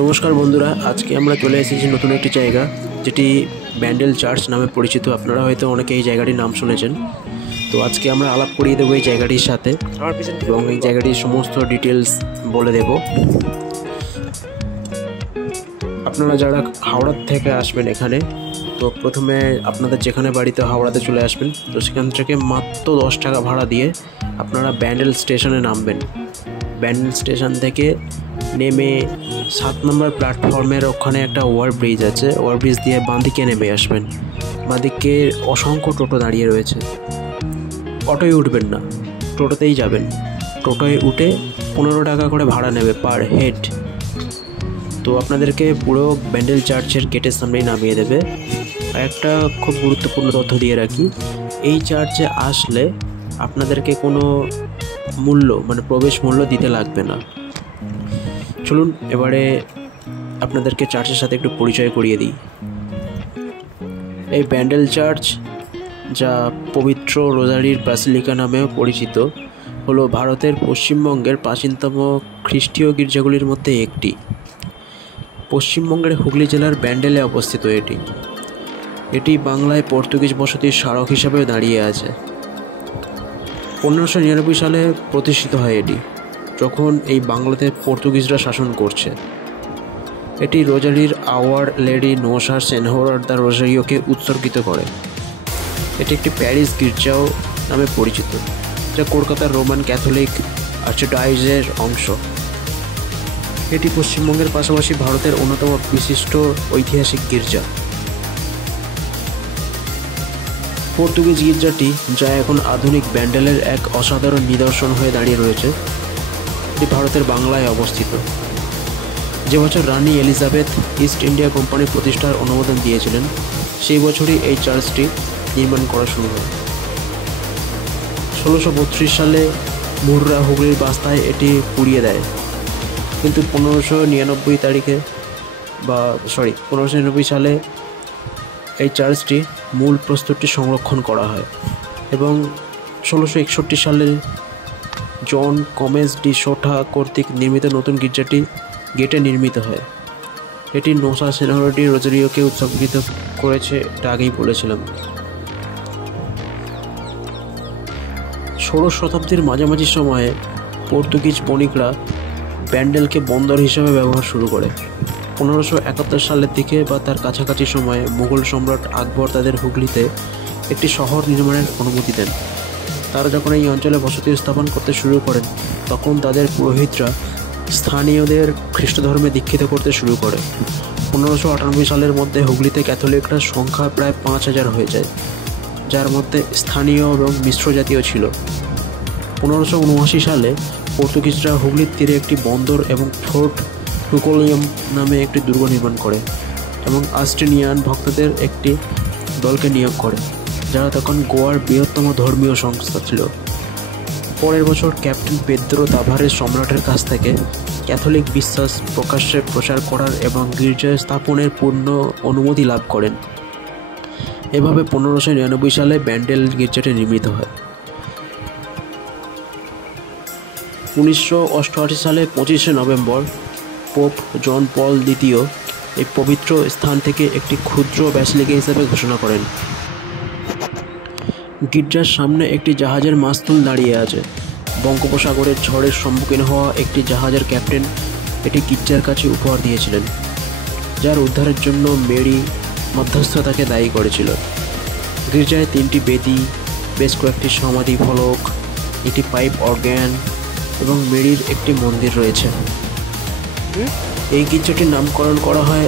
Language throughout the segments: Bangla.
নমস্কার বন্ধুরা, আজকে আমরা চলে এসেছি নতুন একটি জায়গা যেটি ব্যান্ডেল চার্চ নামে পরিচিত। আপনারা হয়তো অনেকে এই জায়গাটির নাম শুনেছেন। তো আজকে আমরা আলাপ করিয়ে দেবো এই জায়গাটির সাথে এবং এই জায়গাটির সমস্ত ডিটেলস বলে দেব। আপনারা যারা হাওড়ার থেকে আসবেন এখানে, তো প্রথমে আপনাদের যেখানে বাড়িতে হাওড়াতে চলে আসবেন, তো সেখান থেকে মাত্র 10 টাকা ভাড়া দিয়ে আপনারা ব্যান্ডেল স্টেশনে নামবেন। ব্যান্ডেল স্টেশন থেকে নেমে 7 নম্বর প্ল্যাটফর্মের ওখানে একটা ওভারব্রিজ আছে, ওভারব্রিজ দিয়ে বাঁদিকে নেমে আসবেন। বাঁদিকে অসংখ্য টোটো দাঁড়িয়ে রয়েছে। অটোয় উঠবেন না, টোটোতেই যাবেন। টোটোয় উঠে 15 টাকা করে ভাড়া নেবে পার হেড। তো আপনাদেরকে পুরো ব্যান্ডেল চার্চের গেটের সামনেই নামিয়ে দেবে। আর একটা খুব গুরুত্বপূর্ণ তথ্য দিয়ে রাখি, এই চার্চে আসলে আপনাদেরকে কোনো মূল্য প্রবেশ মূল্য দিতে লাগবে না। চলুন এবারে আপনাদেরকে চার্চের সাথে একটু পরিচয় করিয়ে দিই। এই ব্যান্ডেল চার্চ, যা পবিত্র রোজারির ব্যাসিলিকা নামেও পরিচিত, হলো ভারতের পশ্চিমবঙ্গের প্রাচীনতম খ্রিস্টীয় গির্জাগুলির মধ্যে একটি। পশ্চিমবঙ্গের হুগলি জেলার ব্যান্ডেলে অবস্থিত এটি বাংলায় পর্তুগিজ বসতির স্মারক হিসাবেও দাঁড়িয়ে আছে। 1599 সালে প্রতিষ্ঠিত হয় এটি, যখন এই বাংলাতে পর্তুগিজরা শাসন করছে। এটি রোজারির আওয়ার লেডি নোসার সেনহোরার দ্য রোজারিওকে উৎসর্গিত করে। এটি একটি প্যারিস গির্জাও নামে পরিচিত, যা কলকাতার রোমান ক্যাথলিক আর্চডায়োসিসের অংশ। এটি পশ্চিমবঙ্গের পাশাপাশি ভারতের অন্যতম বিশিষ্ট ঐতিহাসিক গির্জা। পর্তুগিজ গির্জাটি, যা এখন আধুনিক ব্যান্ডেলের এক অসাধারণ নিদর্শন হয়ে দাঁড়িয়ে রয়েছে, এটি ভারতের বাংলায় অবস্থিত। যে বছর রানী এলিজাবেথ ইস্ট ইন্ডিয়া কোম্পানি প্রতিষ্ঠার অনুমোদন দিয়েছিলেন, সেই বছরই এই চার্চটি নির্মাণ করা শুরু হয়। 1632 সালে মুররা হুগলির বাস্তায় এটি পুড়িয়ে দেয়, কিন্তু 1599 সালে এই চার্চটি মূল প্রস্তরটি সংরক্ষণ করা হয় এবং 1661 সালে জন কমেজ ডি সোঠা কর্তৃক নির্মিত নতুন গির্জাটি গেটে নির্মিত হয়। এটি নোসা সেনহোরা ডি রোজারিওকে উৎসর্গিত করেছে, এটা আগেই বলেছিলাম। 16 শতাব্দীর মাঝামাঝি সময়ে পর্তুগিজ বণিকরা ব্যান্ডেলকে বন্দর হিসেবে ব্যবহার শুরু করে। 1571 সালের দিকে বা তার কাছাকাছি সময়ে মুঘল সম্রাট আকবর তাদের হুগলিতে একটি শহর নির্মাণের অনুমতি দেন। তারা যখন এই অঞ্চলে বসতি স্থাপন করতে শুরু করেন, তখন তাদের পুরোহিতরা স্থানীয়দের খ্রিস্ট ধর্মে দীক্ষিত করতে শুরু করে। 1598 সালের মধ্যে হুগলিতে ক্যাথলিকরা সংখ্যা প্রায় 5000 হয়ে যায়, যার মধ্যে স্থানীয় এবং মিশ্র জাতীয় ছিল। 1579 সালে পর্তুগিজরা হুগলির তীরে একটি বন্দর এবং ফোর্ট টুকোলিয়াম নামে একটি দুর্গ নির্মাণ করে এবং আস্ট্রেলিয়ান ভক্তদের একটি দলকে নিয়োগ করে, যারা তখন গোয়ার বৃহত্তম ধর্মীয় সংস্থা ছিল। পরের বছর ক্যাপ্টেন পেদ্রো তাভারেস সম্রাটের কাছ থেকে ক্যাথলিক বিশ্বাস প্রকাশ্যে প্রচার করার এবং গির্জা স্থাপনের পূর্ণ অনুমতি লাভ করেন। এভাবে 1599 সালে ব্যান্ডেল গির্জাটি নির্মিত হয়। 1988 সালে 25শে নভেম্বর পোপ জন পল দ্বিতীয় এই পবিত্র স্থান থেকে একটি ক্ষুদ্র ব্যাসিলিকা হিসেবে ঘোষণা করেন। গির্জার সামনে একটি জাহাজের মাস্তুল দাঁড়িয়ে আছে। বঙ্গোপসাগরের ঝড়ের সম্মুখীন হওয়া একটি জাহাজের ক্যাপ্টেন এটি গির্জার কাছে উপহার দিয়েছিলেন, যার উদ্ধারের জন্য মেরি মধ্যস্থতাকে দায়ী করেছিল। গির্জায় 3টি বেদি, বেশ কয়েকটি সমাধি ফলক, একটি পাইপ অর্গ্যান এবং মেরির একটি মন্দির রয়েছে। এই গির্জাটির নামকরণ করা হয়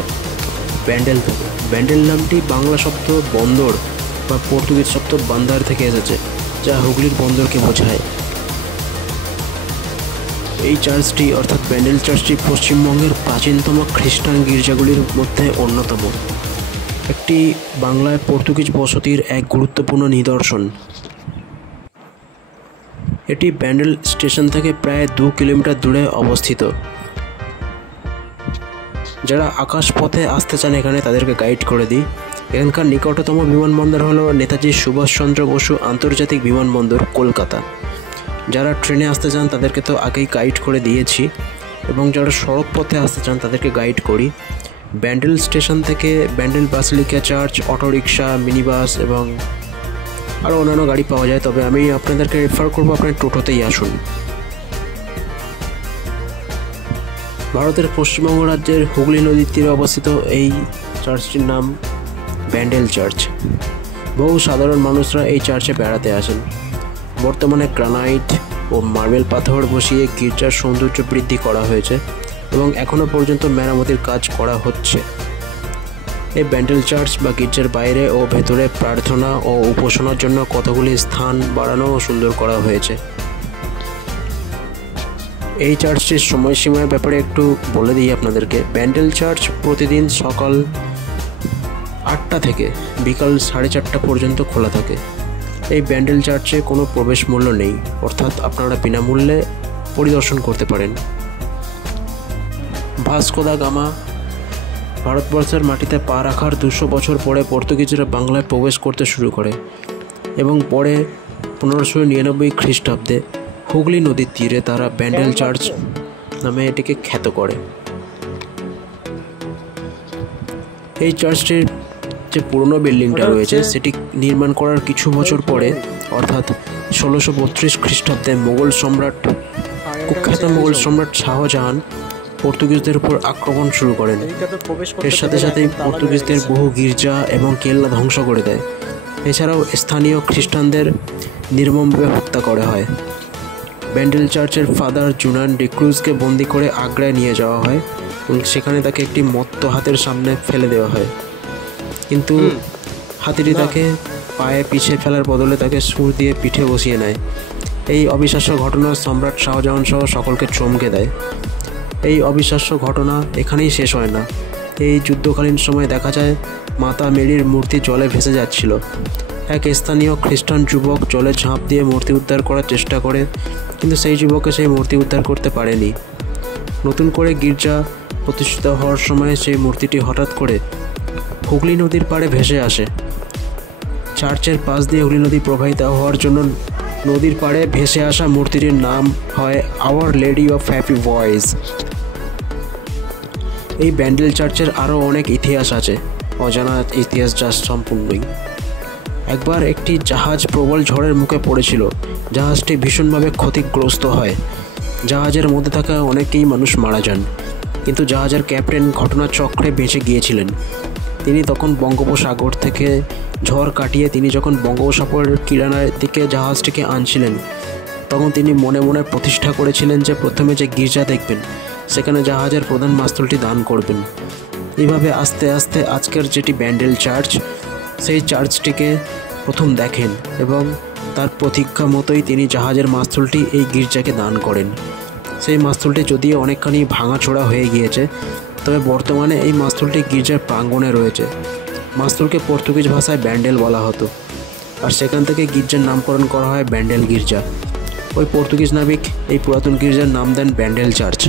ব্যান্ডেল থেকে। ব্যান্ডেল নামটি বাংলা শব্দ বন্দর বা পর্তুগিজ শব্দ বান্দার থেকে এসেছে, যা হুগলির বন্দরকে বোঝায়। এই চার্চটি অর্থাৎ ব্যান্ডেল চার্চটি পশ্চিমবঙ্গের প্রাচীনতম খ্রিস্টান গির্জাগুলির মধ্যে অন্যতম। একটি বাংলায় পর্তুগিজ বসতির এক গুরুত্বপূর্ণ নিদর্শন। এটি ব্যান্ডেল স্টেশন থেকে প্রায় 2 কিলোমিটার দূরে অবস্থিত। যারা আকাশপথে আসতে চান এখানে, তাদেরকে গাইড করে দিই। এখানকার নিকটতম বিমানবন্দর হলো নেতাজি সুভাষচন্দ্র বসু আন্তর্জাতিক বিমানবন্দর, কলকাতা। যারা ট্রেনে আসতে চান তাদেরকে তো আগেই গাইড করে দিয়েছি। এবং যারা সড়ক পথে আসতে চান তাদেরকে গাইড করি। ব্যান্ডেল স্টেশন থেকে Bandel basilica church, autorickshaw, mini bus এবং আরও অন্যান্য গাড়ি পাওয়া যায়, তবে আমি আপনাদেরকে রেফার করবো আপনার টোটোতেই আসুন। ভারতের পশ্চিমবঙ্গ রাজ্যের হুগলি নদীর তীরে অবস্থিত এই চার্চটির নাম ব্যান্ডেল চার্চ। বহু সাধারণ মানুষরা এই চার্চে বেড়াতে আসেন। বর্তমানে গ্রানাইট ও মার্বেল পাথর বসিয়ে গির্জার সৌন্দর্য বৃদ্ধি করা হয়েছে এবং এখনও পর্যন্ত মেরামতির কাজ করা হচ্ছে। এই ব্যান্ডেল চার্চ বা গির্জার বাইরে ও ভেতরে প্রার্থনা ও উপাসনার জন্য কতগুলি স্থান বাড়ানো ও সুন্দর করা হয়েছে। এই চার্চটির সময়সীমার ব্যাপারে একটু বলে দিই আপনাদেরকে। ব্যান্ডেল চার্চ প্রতিদিন সকাল 8টা থেকে বিকাল 4:30 পর্যন্ত খোলা থাকে। এই ব্যান্ডেল চার্চে কোনো প্রবেশ মূল্য নেই, অর্থাৎ আপনারা বিনামূল্যে পরিদর্শন করতে পারেন। ভাস্কো দা গামা ভারতবর্ষের মাটিতে পা রাখার 200 বছর পরে পর্তুগিজরা বাংলায় প্রবেশ করতে শুরু করে এবং পরে 1599 খ্রিস্টাব্দে হুগলি নদীর তীরে তারা ব্যান্ডেল চার্চ নামে এটিকে খ্যাত করে। এই চার্চটির যে পুরনো বিল্ডিংটা রয়েছে সেটি নির্মাণ করার কিছু বছর পরে অর্থাৎ 1632 খ্রিস্টাব্দে কুখ্যাত মোগল সম্রাট শাহজাহান পর্তুগিজদের উপর আক্রমণ শুরু করেন। এর সাথে সাথেই পর্তুগিজদের বহু গির্জা এবং কেল্লা ধ্বংস করে দেয়। এছাড়াও স্থানীয় খ্রিস্টানদের নির্মমভাবে হত্যা করা হয়। ব্যান্ডেল চার্চের ফাদার জুনান ডিক্রুজকে বন্দি করে আগ্রায় নিয়ে যাওয়া হয় এবং সেখানে তাকে একটি মত্ত হাতের সামনে ফেলে দেওয়া হয়, কিন্তু হাতিটি তাকে পায়ে পিছিয়ে ফেলার বদলে তাকে সুর দিয়ে পিঠে বসিয়ে নেয়। এই অবিশ্বাস্য ঘটনা সম্রাট শাহজাহান সহ সকলকে চমকে দেয়। এই অবিশ্বাস্য ঘটনা এখানেই শেষ হয় না। এই যুদ্ধকালীন সময় দেখা যায় মাতা মেরির মূর্তি জলে ভেসে যাচ্ছিল। এক স্থানীয় খ্রিস্টান যুবক জলে ঝাঁপ দিয়ে মূর্তি উদ্ধার করার চেষ্টা করে, কিন্তু সেই যুবককে সেই মূর্তি উদ্ধার করতে পারেনি। নতুন করে গির্জা প্রতিষ্ঠিত হওয়ার সময় সেই মূর্তিটি হঠাৎ করে হুগলি নদীর পাড়ে ভেসে আসে। চার্চের পাশ দিয়ে হুগলি নদী প্রবাহিত হওয়ার জন্য নদীর পাড়ে ভেসে আসা মূর্তিটির নাম হয় our lady of happy voice. এই ব্যান্ডেল চার্চের আরও অনেক ইতিহাস আছে, অজানা ইতিহাস যা সম্পূর্ণই। একবার একটি জাহাজ প্রবল ঝড়ের মুখে পড়েছিল। জাহাজটি ভীষণভাবে ক্ষতিগ্রস্ত হয়। জাহাজের মধ্যে থাকা অনেকেই মানুষ মারা যান, কিন্তু জাহাজের ক্যাপ্টেন ঘটনাচক্রে বেঁচে গিয়েছিলেন। তিনি তখন বঙ্গোপসাগর থেকে ঝড় কাটিয়ে তিনি যখন বঙ্গোপসাগরের কিনারার দিকে জাহাজটিকে আনছিলেন, তখন তিনি মনে মনে প্রতিষ্ঠা করেছিলেন যে প্রথমে যে গির্জা দেখবেন সেখানে জাহাজের প্রধান মাস্তুলটি দান করবেন। এইভাবে আস্তে আস্তে আজকের যেটি ব্যান্ডেল চার্চ, সেই চার্চটিকে প্রথম দেখেন এবং তার প্রতিজ্ঞা মতোই তিনি জাহাজের মাস্তুলটি এই গির্জাকে দান করেন। সেই মাস্তুলটি যদিও অনেকখানি ভাঙাচোরা হয়ে গিয়েছে, তবে বর্তমানে এই মাস্তুলটি গির্জার প্রাঙ্গণে রয়েছে। মাস্তুলকে পর্তুগিজ ভাষায় ব্যান্ডেল বলা হতো, আর সেখান থেকে গির্জার নামকরণ করা হয় ব্যান্ডেল গির্জা। ওই পর্তুগিজ নাবিক এই পুরাতন গির্জার নাম দেন ব্যান্ডেল চার্চ।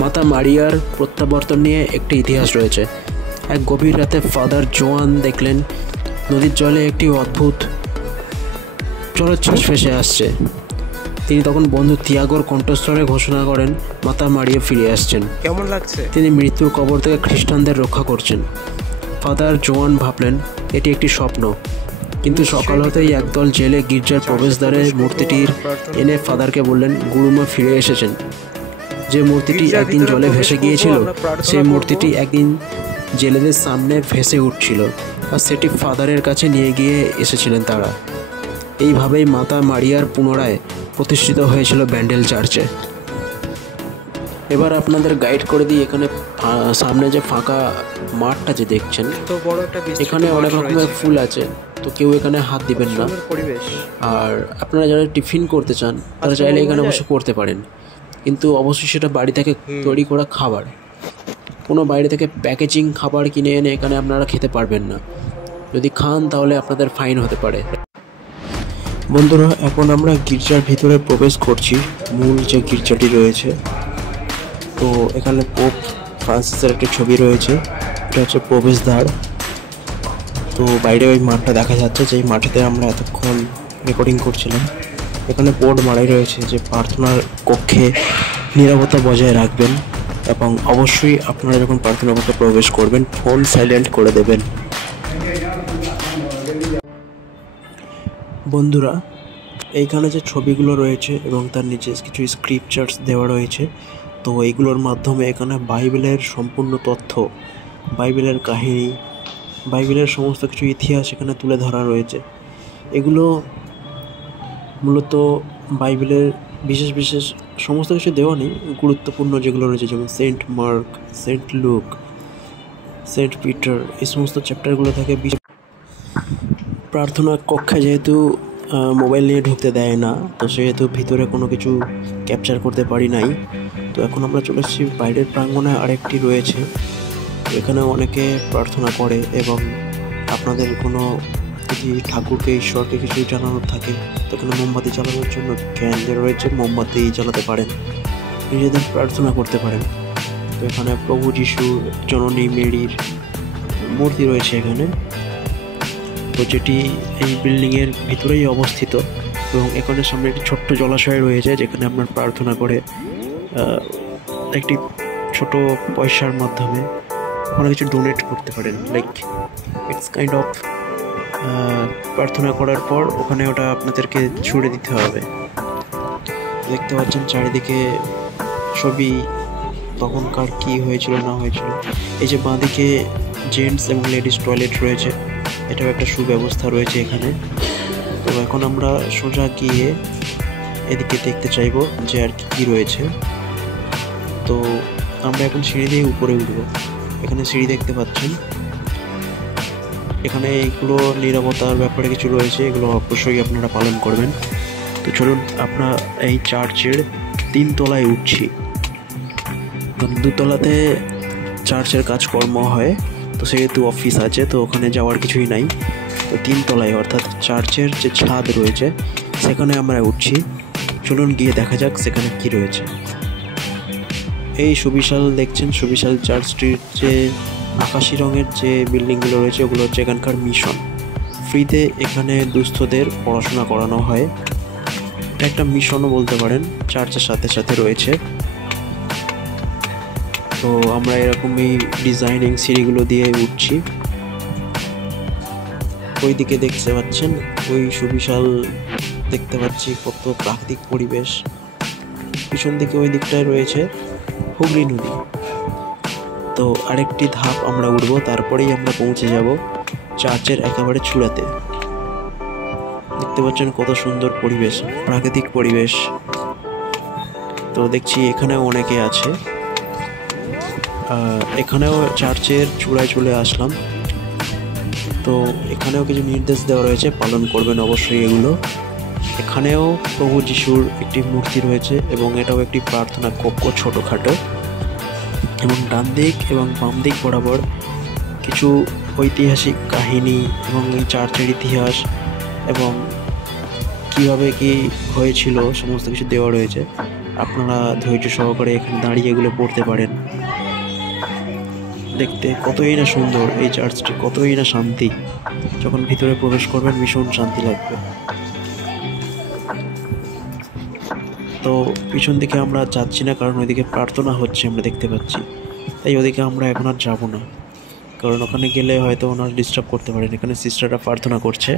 মাতা মারিয়ার প্রত্যাবর্তন নিয়ে একটি ইতিহাস রয়েছে। এক গভীর রাতে ফাদার জোয়ান দেখলেন নদীর জলে একটি অদ্ভুত জলোচ্ছ্বাস ভেসে আসছে। তিনি তখন বন্ধু তিয়াগোর কণ্ঠস্বরে ঘোষণা করেন মাতা মারিয়া ফিরে আসছেন। কেমন লাগছে? তিনি মৃত্যুর কবর থেকে খ্রিস্টানদের রক্ষা করছেন। ফাদার জোয়ান ভাবলেন এটি একটি স্বপ্ন, কিন্তু সকাল হতেই একদল জেলে গির্জার প্রবেশদ্বারে মূর্তিটির এনে ফাদারকে বললেন গুরুমা ফিরে এসেছেন। যে মূর্তিটি একদিন জলে ভেসে গিয়েছিল সেই মূর্তিটি একদিন জেলেদের সামনে ভেসে উঠছিল, আর সেটি ফাদারের কাছে নিয়ে গিয়ে এসেছিলেন তারা। এইভাবেই মাতা মারিয়ার পুনরায় প্রতিষ্ঠিত হয়েছিল ব্যান্ডেল চার্চে। এবার আপনাদের গাইড করে দিই, এখানে সামনে যে ফাঁকা মাঠটা যে দেখছেন, এখানে অনেক রকমের ফুল আছে, তো কেউ এখানে হাত দিবেন না। আর আপনারা যারা টিফিন করতে চান তারা চাইলে এখানে বসে করতে পারেন, কিন্তু অবশ্যই সেটা বাড়ি থেকে তৈরি করা খাবার। কোনো বাইরে থেকে প্যাকেজিং খাবার কিনে এনে এখানে আপনারা খেতে পারবেন না। যদি খান তাহলে আপনাদের ফাইন হতে পারে। বন্ধুরা, এখন আমরা গির্জার ভিতরে প্রবেশ করছি, মূল যে গির্জাটি রয়েছে। তো এখানে পোপ ফ্রান্সিসের একটি ছবি রয়েছে, এটা হচ্ছে প্রবেশদ্বার। তো বাইরে ওই মাঠটা দেখা যাচ্ছে, যেই মাঠেতে আমরা এতক্ষণ রেকর্ডিং করছিলাম। এখানে বোর্ড মারাই রয়েছে যে প্রার্থনার কক্ষে নীরবতা বজায় রাখবেন এবং অবশ্যই আপনারা যখন প্রার্থনা কক্ষে প্রবেশ করবেন ফোন সাইলেন্ট করে দেবেন। বন্ধুরা, এইখানে যে ছবিগুলো রয়েছে এবং তার নিচে কিছু স্ক্রিপচার্স দেওয়া রয়েছে, তো এইগুলোর মাধ্যমে এখানে বাইবেলের সম্পূর্ণ তথ্য, বাইবেলের কাহিনী, বাইবেলের সমস্ত কিছু ইতিহাস এখানে তুলে ধরা রয়েছে। এগুলো মূলত বাইবেলের বিশেষ বিশেষ সমস্ত কিছু দেওয়া নেই, গুরুত্বপূর্ণ যেগুলো রয়েছে যেমন Saint Mark, Saint Luke, Saint Peter, এই সমস্ত চ্যাপ্টারগুলো থাকে। প্রার্থনা কক্ষে যেহেতু মোবাইল নিয়ে ঢুকতে দেয় না, তো সেহেতু ভিতরে কোনো কিছু ক্যাপচার করতে পারি নাই। তো এখন আমরা চলে এসেছি বাইরের প্রাঙ্গণে, আরেকটি রয়েছে। এখানে অনেকে প্রার্থনা করে এবং আপনাদের কোনো যদি ঠাকুরকে, ঈশ্বরকে কিছু জানানোর থাকে, তো এখানে মোমবাতি জ্বালানোর জন্য ক্যান্ডেল রয়েছে, মোমবাতি জ্বালাতে পারেন, নিজেদের প্রার্থনা করতে পারেন। তো এখানে প্রভু যিশু, জননী মেরির মূর্তি রয়েছে এখানে, তো যেটি এই বিল্ডিংয়ের ভিতরেই অবস্থিত। এবং এখানে সামনে একটি ছোট্ট জলাশয় রয়েছে যেখানে আপনার প্রার্থনা করে একটি ছোট পয়সার মাধ্যমে কোনো কিছু ডোনেট করতে পারেন। লাইক ইটস কাইন্ড অফ প্রার্থনা করার পর ওখানে ওটা আপনাদেরকে ছুড়ে দিতে হবে। দেখতে পাচ্ছেন চারিদিকে ছবি, তখনকার কি হয়েছিল না হয়েছিল। এই যে বাঁদিকে জেন্টস এবং লেডিস টয়লেট রয়েছে, এটাও একটা সুব্যবস্থা রয়েছে এখানে। তো এখন আমরা সোজা গিয়ে এদিকে দেখতে চাইবো যে আর কি রয়েছে। তো আমরা এখন সিঁড়ি দিয়ে উপরে উঠবো। এখানে সিঁড়ি দেখতে পাচ্ছেন, এখানে এইগুলো নিরাপত্তার ব্যাপারে কিছু রয়েছে, এগুলো অবশ্যই আপনারা পালন করবেন। তো চলুন, আমরা এই চার্চের 3 তলায় উঠছি। 2 তলাতে চার্চের কাজকর্ম হয়, তো সেহেতু অফিস আছে, তো ওখানে যাওয়ার কিছুই নাই। তো 3 তলায় অর্থাৎ চার্চের যে ছাদ রয়েছে সেখানে আমরা উঠছি। চলুন গিয়ে দেখা যাক সেখানে কি রয়েছে। এই সুবিশাল দেখছেন, সুবিশাল চার্চটির যে আকাশি রঙের যে বিল্ডিংগুলো রয়েছে ওগুলো হচ্ছে এখানকার মিশন। ফ্রিতে এখানে দুস্থদের পড়াশোনা করানো হয়। এটা একটা মিশনও বলতে পারেন, চার্চের সাথে সাথে রয়েছে। তো আমরা এরকমই ডিজাইনিং সিঁড়িগুলো দিয়ে উঠছি। ওইদিকে দেখতে পাচ্ছেন, ওই সুবিশাল দেখতে পাচ্ছি কত প্রাকৃতিক পরিবেশ। পিছন দিকে ওই দিকটায় রয়েছে হুগলি নদী। তো আরেকটি ধাপ আমরা উঠবো, তারপরেই আমরা পৌঁছে যাব চার্চের একেবারে চূড়াতে। দেখতে পাচ্ছেন কত সুন্দর পরিবেশ, প্রাকৃতিক পরিবেশ। তো দেখছি এখানেও অনেকে আছে। এখানেও চার্চের চূড়ায় চলে আসলাম। তো এখানেও কিছু নির্দেশ দেওয়া রয়েছে, পালন করবেন অবশ্যই এগুলো। এখানেও প্রভু যিশুর একটি মূর্তি রয়েছে এবং এটাও একটি প্রার্থনা কক্ষ, ছোটোখাটো। এবং ডান দিক এবং বাম দিক বরাবর কিছু ঐতিহাসিক কাহিনী এবং এই চার্চের ইতিহাস এবং কীভাবে কি হয়েছিল সমস্ত কিছু দেওয়া রয়েছে। আপনারা ধৈর্য সহকারে এখানে দাঁড়িয়ে এগুলো পড়তে পারেন। দেখতে কতই না সুন্দর এই চার্চটি, কতই না শান্তি। যখন ভিতরে প্রবেশ করবেন ভীষণ শান্তি লাগবে। তো পিছন দিকে আমরা যাচ্ছি না, কারণ ওইদিকে প্রার্থনা হচ্ছে আমরা দেখতে পাচ্ছি, তাই ওদিকে আমরা এখন আর যাবো না, কারণ ওখানে গেলে হয়তো ওনারা ডিস্টার্ব করতে পারেন। এখানে সিস্টাররা প্রার্থনা করছে।